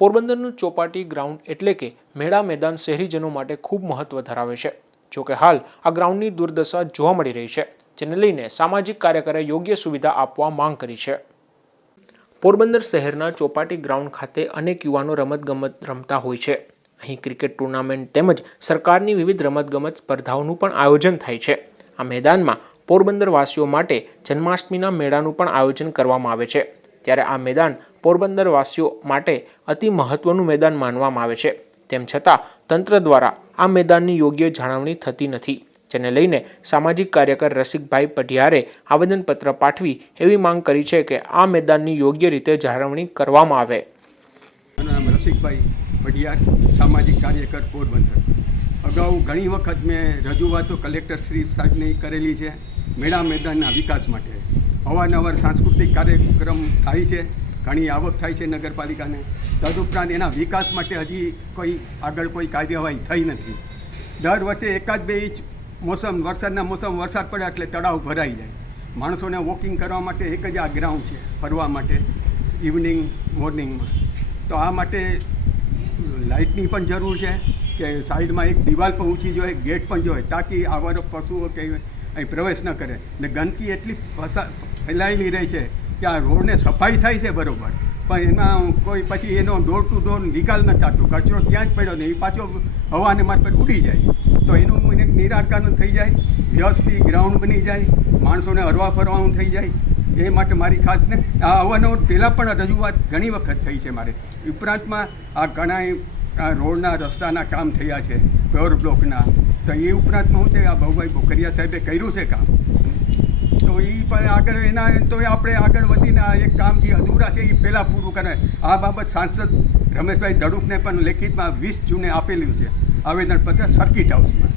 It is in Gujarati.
પોરબંદરનું ચોપાટી ગ્રાઉન્ડ એટલે કે મેળા મેદાન શહેરીજનો માટે ખૂબ મહત્વ ધરાવે છે। જોકે હાલ આ ગ્રાઉન્ડની દુર્દશા જોવા મળી રહી છે, જેને લઈને સામાજિક કાર્યકરે યોગ્ય સુવિધા આપવા માંગ કરી છે। પોરબંદર શહેરના ચોપાટી ગ્રાઉન્ડ ખાતે અનેક યુવાનો રમતગમત રમતા હોય છે। અહીં ક્રિકેટ ટુર્નામેન્ટ તેમજ સરકારની વિવિધ રમતગમત સ્પર્ધાઓનું પણ આયોજન થાય છે। આ મેદાનમાં પોરબંદરવાસીઓ માટે જન્માષ્ટમીના મેળાનું પણ આયોજન કરવામાં આવે છે। ત્યારે આ મેદાન પોરબંદરવાસીઓ માટે અતિ મહત્વનું મેદાન માનવામાં આવે છે। તેમ છતાં તંત્ર દ્વારા આ મેદાનની યોગ્ય જાળવણી થતી નથી, જેને લઈને સામાજિક કાર્યકર રસિકભાઈ પઢિયારે આવેદનપત્ર પાઠવી એવી માંગ કરી છે કે આ મેદાનની યોગ્ય રીતે જાળવણી કરવામાં આવે। રસિકભાઈ પઢિયાર, સામાજિક કાર્યકર, પોરબંદર। અગાઉ ઘણી વખત મેં રજૂઆતો કલેક્ટર શ્રી સાહેબને કરેલી છે મેળા મેદાનના વિકાસ માટે। અવારનવાર સાંસ્કૃતિક કાર્યક્રમ થાય છે, ઘણી આવક થાય છે નગરપાલિકાને, તદુપરાંત એના વિકાસ માટે હજી આગળ કોઈ કાર્યવાહી થઈ નથી। દર વર્ષે એકાદ બે ઇંચ વરસાદ પડે એટલે તળાવ ભરાઈ જાય। માણસોને વોકિંગ કરવા માટે એક જ આ ગ્રાઉન્ડ છે, ફરવા માટે ઇવનિંગ મોર્નિંગમાં। તો આ માટે લાઇટની પણ જરૂર છે કે સાઈડમાં એક દિવાલ પણ ઊંચી જોઈએ, ગેટ પણ જોઈએ, તાકી આવારો પશુઓ કે અહીં પ્રવેશ ન કરે। ને ગંદકી એટલી ફેલાયેલી રહી છે કે આ રોડને સફાઈ થાય છે બરાબર, પણ એમાં કોઈ પછી એનો ડોર ટુ ડોર નિકાલ ન થતો, કચરો ત્યાં જ પડ્યો ને એ પાછો હવાને મારફત ઉડી જાય। તો એનું નિરાકરણ થઈ જાય, વ્યવસ્થિત ગ્રાઉન્ડ બની જાય, માણસોને હરવા ફરવાનું થઈ જાય। એ માટે મારી ખાસ ને આ અવારનવાર પહેલાં પણ રજૂઆત ઘણી વખત થઈ છે મારે। ઉપરાંતમાં આ ઘણા રોડના રસ્તાના કામ થયા છે, પેવર બ્લોકના। તો એ ઉપરાંતમાં શું છે, આ ભાઉભાઈ બોકરિયા સાહેબે કર્યું છે કામ, તો એ પણ આગળ એના તો આપણે આગળ વધીને આ એક કામ જે અધૂરા છે એ પહેલાં પૂરું કરે। આ બાબત સાંસદ રમેશભાઈ ધડુકને પણ લેખિતમાં 20 જૂને આપેલું છે આવેદનપત્ર સર્કિટ હાઉસમાં।